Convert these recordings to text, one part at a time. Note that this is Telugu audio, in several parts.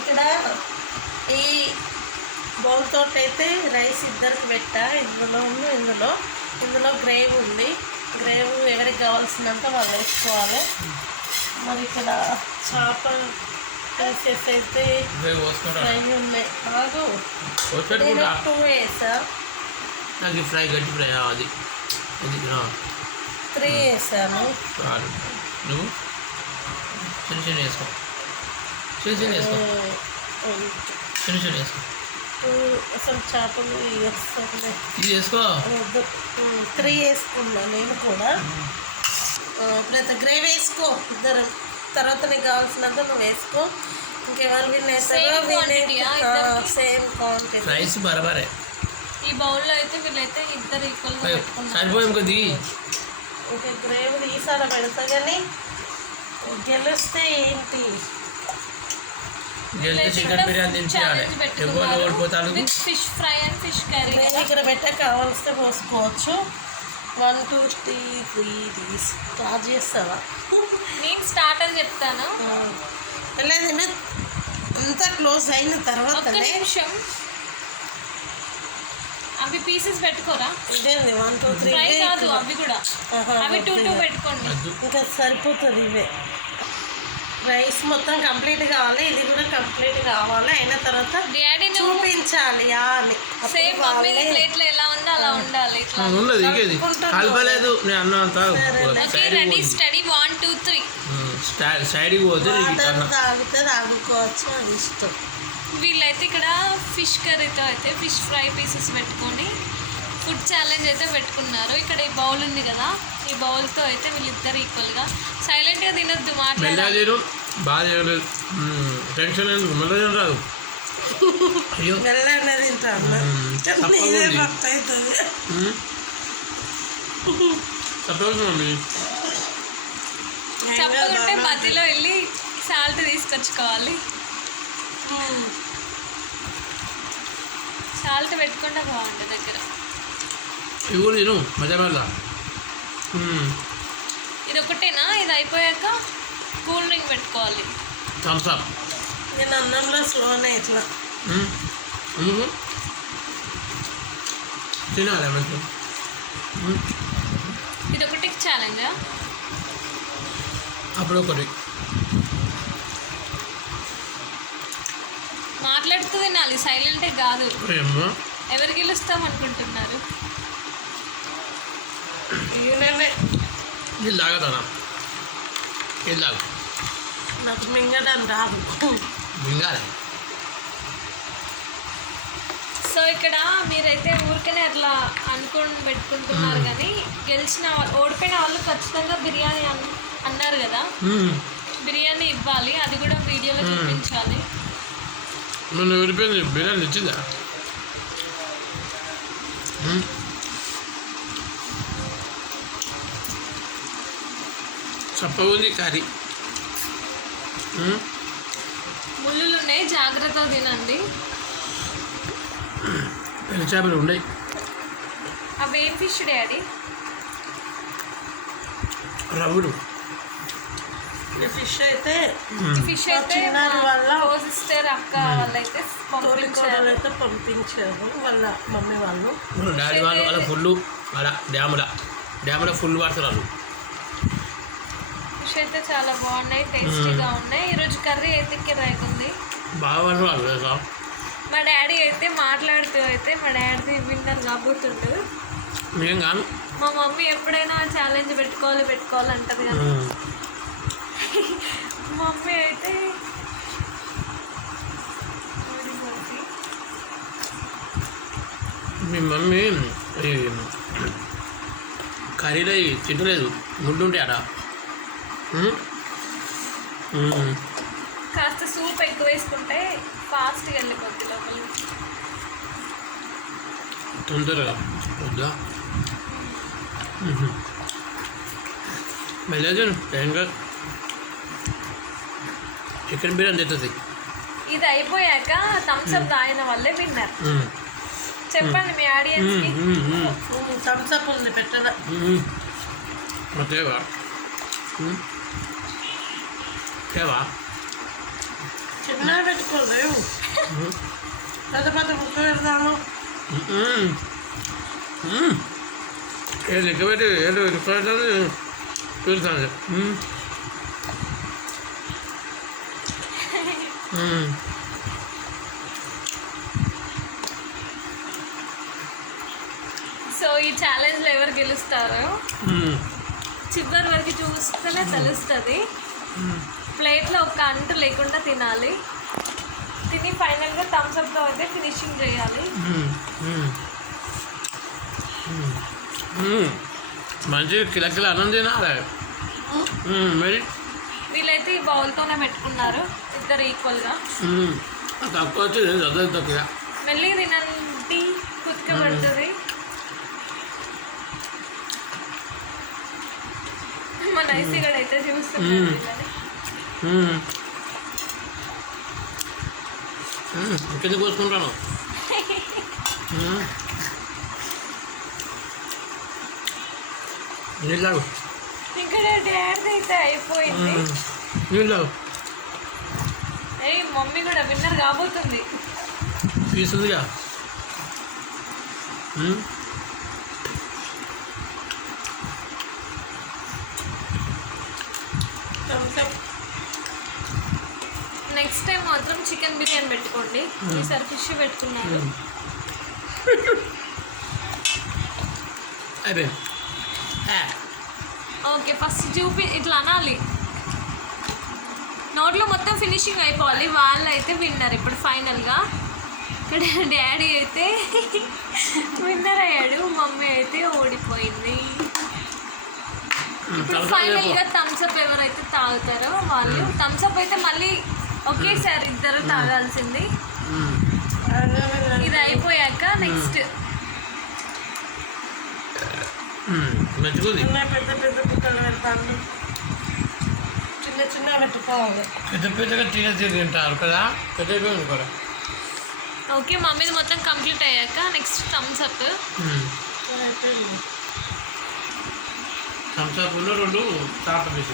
ఇక్కడ ఈ బౌల్తో అయితే రైస్ ఇద్దరికి పెట్టా. ఇందులో గ్రేవీ ఉంది. గ్రేవీ ఎవరికి కావాల్సినంత వాళ్ళు వేసుకోవాలి. మరి ఇక్కడ చేపలు పీసెస్ అయితే ఫ్రై ఉన్నాయి. బాగు 2 వేసా, 3 వేసాను. నువ్వు చిన్న వేసుకో, చిన్న వేసుకో. అసలు చేపలు ఇది వేసుకో. 3 వేసుకున్నా నేను కూడా. ఇప్పుడైతే గ్రేవీ వేసుకో ఇద్దరు. తర్వాత నీకు కావాల్సినంత నువ్వు వేసుకో. ఇంకెవరు వినేసారో సేమ్ క్వాంటిటీ. రైస్ బరాబరే. ఈ బౌల్లో అయితే వీళ్ళైతే ఇద్దరు ఈక్వల్గా సరిపోయాం కదా. ఇంకా గ్రేవీ ఈసారి పెడతా కానీ గెలిస్తే ఏంటి, చికెన్ బిర్యానీ తినిపించాలి. ఎవరు ఓడిపోతారు. Fish fry and fish curry ఇక్కడ పెట్టే కావాల్స్తే పోసుకోవచ్చు. 1 2 3 4 స్టార్ట్ చేస్తావా? నేను స్టార్ట్ అని చెప్తాను. లేదన్నా అంతా క్లోజ్ అయిన తర్వాత నిమిషం అవి పీసెస్ పెట్టుకోరా. ఇదేంది 1 2 3 ఫ్రై కాదు, అవి కూడా అవి 2 2 పెట్టుకోండి. ఇంకా సరిపోతుంది. ఇవే రైస్ మొత్తం కంప్లీట్ కావాలి, ఇది కూడా కంప్లీట్ కావాలి. అయిన తర్వాత చూపించాలి అని. సేమ్ మమ్మీ ప్లేట్లో ఎలా ఉందో అలా ఉండాలి. కలపలేదు. రెడీ స్టడీ 1 2 3 సైడ్కి పోతే తాగితే తాగుకోవచ్చు, అది ఇష్టం. వీళ్ళైతే ఇక్కడ ఫిష్ కర్రీతో అయితే ఫిష్ ఫ్రై పీసెస్ పెట్టుకొని ఫుడ్ ఛాలెంజ్ అయితే పెట్టుకున్నారు. ఇక్కడ ఈ బౌల్ ఉంది కదా, ఈ బౌల్తో అయితే వీళ్ళిద్దరు ఈక్వల్గా సైలెంట్గా తినొద్దు, మాట్లాడాలి. బాగా టెన్షన్ రాదు. అయ్యో మెల్లనే తింటాను. చెప్పకుంటే మధ్యలో వెళ్ళి సాల్ట్ తీసుకొచ్చుకోవాలి. సాల్ట్ పెట్టుకుంటే బాగుంటుంది దగ్గర. ఇవ్వరు తిను మజా మళ్ళా. ఇది ఒకటేనా? ఇది అయిపోయాక కూల్ డ్రింక్ పెట్టుకోవాలి. Thums Up. నేను అన్నంలో స్లోనే ఇట్లా తినాలి మంచి. ఇది ఒకటి ఛాలెంజా? అప్పుడు ఒకటి మాట్లాడుతూ తినాలి, సైలెంటే కాదు. ఏమో ఎవరు గెలుస్తాం అనుకుంటున్నారు? ఇది తాగదా? ఇది తాగు. నాకు మింగడం రాదు. మింగాలి. సో ఇక్కడ మీరైతే ఊరికనే అట్లా అనుకొని పెట్టుకుంటున్నారు కానీ గెలిచిన ఓడిపోయిన వాళ్ళు ఖచ్చితంగా బిర్యానీ అన్నారు కదా, బిర్యానీ ఇవ్వాలి. అది కూడా వీడియోలో చూపించాలి. నువ్వు ఓడిపోయింది బిర్యానీ ఇచ్చిందా? చప్పగా ఉంది కర్రీ. ముళ్ళులు ఉన్నాయి, జాగ్రత్తగా తినండి. పెద్ద చేపలు ఉన్నాయి. అవి ఏం ఫిష్ డాడీ? రవ్వుడు ఫిష్ అయితే ఫిష్ అయితే సిస్టర్ అక్క వాళ్ళైతే పంపించారు వాళ్ళ మమ్మీ వాళ్ళు. డాడీ వాళ్ళు అలా ఫుల్ అలా డ్యాముల ఫుల్ పడతారు వాళ్ళు. ఫిష్ అయితే చాలా బాగున్నాయి, టేస్టీగా ఉన్నాయి. ఈరోజు కర్రీ అయితే కిరాయికుంది, బాగా పడతారు వాళ్ళు. మా డాడీ అయితే మాట్లాడుతూ అయితే మా డాడీ విన్నర్ కాబోతుండు. మేము కాను. మా మమ్మీ ఎప్పుడైనా ఛాలెంజ్ పెట్టుకోవాలి అంటది కదా. మమ్మీ అయితే మీ మమ్మీ కర్రీలో తింటలేదు, ముళ్ళు ఉంటాయి అట. కాస్త సూప్ ఎక్కువ వేసుకుంటే ఫాస్ట్గా వెళ్ళిపోద్ది లోపలికి. తొందరగా వద్దా? మెల్లగా టైంగా చికెన్ బిర్యానీ తెస్తుంది. ఇది అయిపోయాక థమ్స్ అప్ తాగిన వాళ్ళే విన్నర్. చెప్పండి మీ ఆడియన్స్కి. థమ్స్ అప్ ఉంది పెట్టదా? తేవా చిన్న పెట్టుకోలేవు, పెద్ద పెద్ద ముక్క పెడతాను. ఏది లెక్క పెట్టి ఏదో పెడతాను పెడతాను. సో ఈ ఛాలెంజ్లో ఎవరు గెలుస్తారో చివరి వరకు చూస్తేనే తెలుస్తుంది. ప్లేట్లో ఒక అంటు లేకుండా తినాలి. తిని ఫైనల్గా థమ్స్అప్తో అయితే ఫినిషింగ్ చేయాలి. మంచి కిలకిల అన్నం తినాలి. మరి వీళ్ళైతే ఈ బౌల్తోనే పెట్టుకున్నారు ఇద్దరు ఈక్వల్గా. తక్కువ వచ్చి తక్కువ మెల్లి తినండి కుక్క పడుతుంది. మన ఐసీగడ్ అయితే చూస్తున్నాడు వీళ్ళని. కింద కోసుకుంటాను. నీళ్ళు ఇక్కడ డాడీ అయితే అయిపోయింది. నీళ్ళు ఏ మమ్మీ కూడా విన్నర్ కాబోతుంది. తీసుందిగా. నెక్స్ట్ టైం మాత్రం చికెన్ బిర్యానీ పెట్టుకోండి. ఈసారి ఫిష్ పెట్టుకున్నారు. అయిపోయింది. ఓకే ఫస్ట్ చూపి ఇట్లా అనాలి. నోట్లో మొత్తం ఫినిషింగ్ అయిపోవాలి. వాళ్ళు అయితే విన్నర్. ఇప్పుడు ఫైనల్గా ఇక్కడ డాడీ అయితే విన్నర్ అయ్యాడు, మమ్మీ అయితే ఓడిపోయింది. ఇప్పుడు ఫైనల్గా థమ్స్అప్ ఎవరైతే తాగుతారో వాళ్ళు. థమ్స్అప్ అయితే మళ్ళీ ఒకేసారి ఇద్దరు తాగాల్సింది. ఇది అయిపోయాక నెక్స్ట్ మంచిగుంది. పెద్ద పెద్ద కుక్కలు పెడతాను, చిన్న చిన్న పెట్టుకోవాలి. పెద్ద పెద్దగా తింటారు కదా. పెద్ద కూడా ఓకే మమ్మీది మొత్తం కంప్లీట్ అయ్యాక నెక్స్ట్ థమ్స్అప్. థమ్స్అప్ 2 చాప వేసి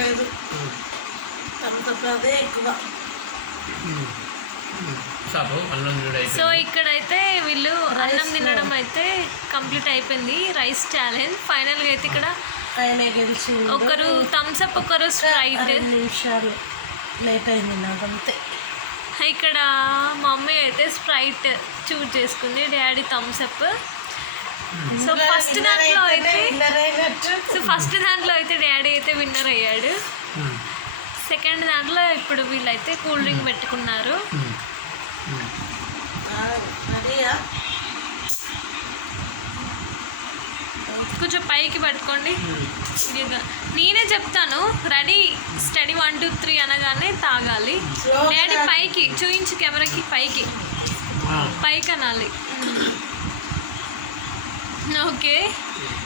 లేదు థమ్స్అప్ అదే ఎక్కువ. సో ఇక్కడైతే వీళ్ళు అన్నం తినడం అయితే కంప్లీట్ అయిపోయింది. రైస్ ఛాలెంజ్ ఫైనల్గా అయితే ఇక్కడ ఒకరు థమ్స్అప్ ఒకరు స్ప్రైట్. నిమిషాలు లేట్ అయింది నాకు అంతే. ఇక్కడ మమ్మీ అయితే స్ప్రైట్ చూజ్ చేసుకుంది, డాడీ థమ్స్అప్. సో ఫస్ట్ దాంట్లో అయితే డాడీ అయితే విన్నర్ అయ్యాడు. సెకండ్ దాంట్లో ఇప్పుడు వీళ్ళైతే కూల్ డ్రింక్ పెట్టుకున్నారు. కొంచెం పైకి పట్టుకోండి. నేనే చెప్తాను రెడీ స్టడీ 1 2 3 అనగానే తాగాలి. డాడీ పైకి చూయించు కెమెరాకి, పైకి అనాలి. ఓకే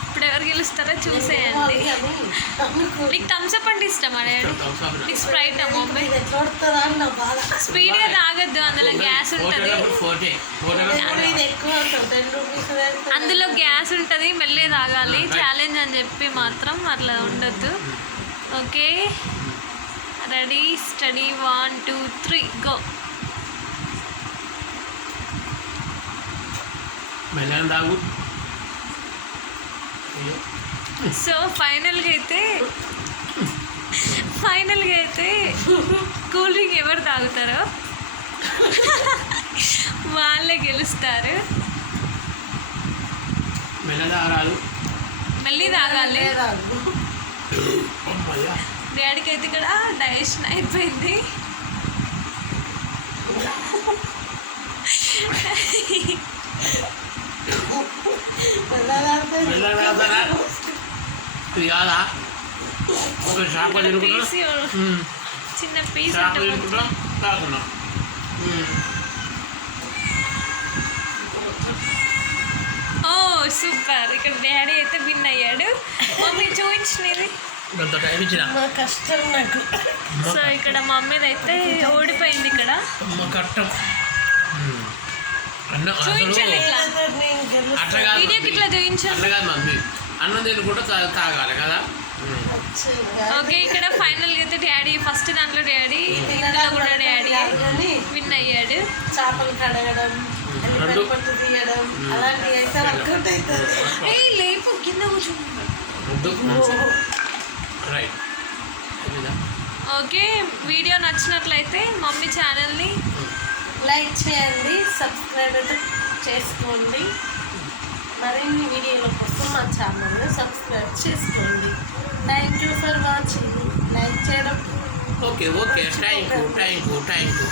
ఇప్పుడు ఎవరు గెలుస్తారో చూసేయండి. నీకు థమ్స్అప్ అంటే ఇష్టమా డాడీ? నీకు స్ప్రైట్ మమ్మీ? స్పీడ్గా తాగొద్దు, అందులో గ్యాస్ ఉంటుంది. అందులో గ్యాస్ ఉంటుంది, మెల్లే తాగాలి. ఛాలెంజ్ అని చెప్పి మాత్రం అట్లా ఉండొద్దు. Okay ready steady 1 2 3 go. So ఫైనల్గా అయితే కూల్ డ్రింక్ ఎవరు తాగుతారో వాళ్ళే గెలుస్తారు. మళ్ళీ తాగాలి. డాడీకి అయితే ఇక్కడ డైజెషన్ అయిపోయింది. చిన్న పీస్ ఓ సూపర్. ఇక్కడ డాడీ అయితే విన్ అయ్యాడు. మమ్మీ చూపించినది. సో ఇక్కడ మమ్మీది అయితే ఓడిపోయింది. ఇక్కడ వీడియోకి ఇట్లా చూపించాలి. అన్నం తిని కూడా తాగాలి కదా. ఓకే ఇక్కడ ఫైనల్ అయితే డాడీ ఫస్ట్ దాంట్లో డాడీ, ఇందులో కూడా డాడీ. కాదు కానీ విన్ అయ్యాడు. చేపలు కడగడం, ఎల్లిపాయలు పట్టు తీయడం అలాంటివి అయితే వర్కౌట్ అవుతుంది. లేపు కింద కూర్చుంది. రైట్. ఓకే, వీడియో నచ్చినట్లయితే మమ్మీ ఛానల్ని లైక్ చేయండి, సబ్స్క్రైబ్ అయితే చేసుకోండి. మరిన్ని వీడియోల కోసం మా ఛానల్ని సబ్స్క్రైబ్ చేసుకోండి. Thank you for watching. Like చేయడం ఓకే థ్యాంక్ యూ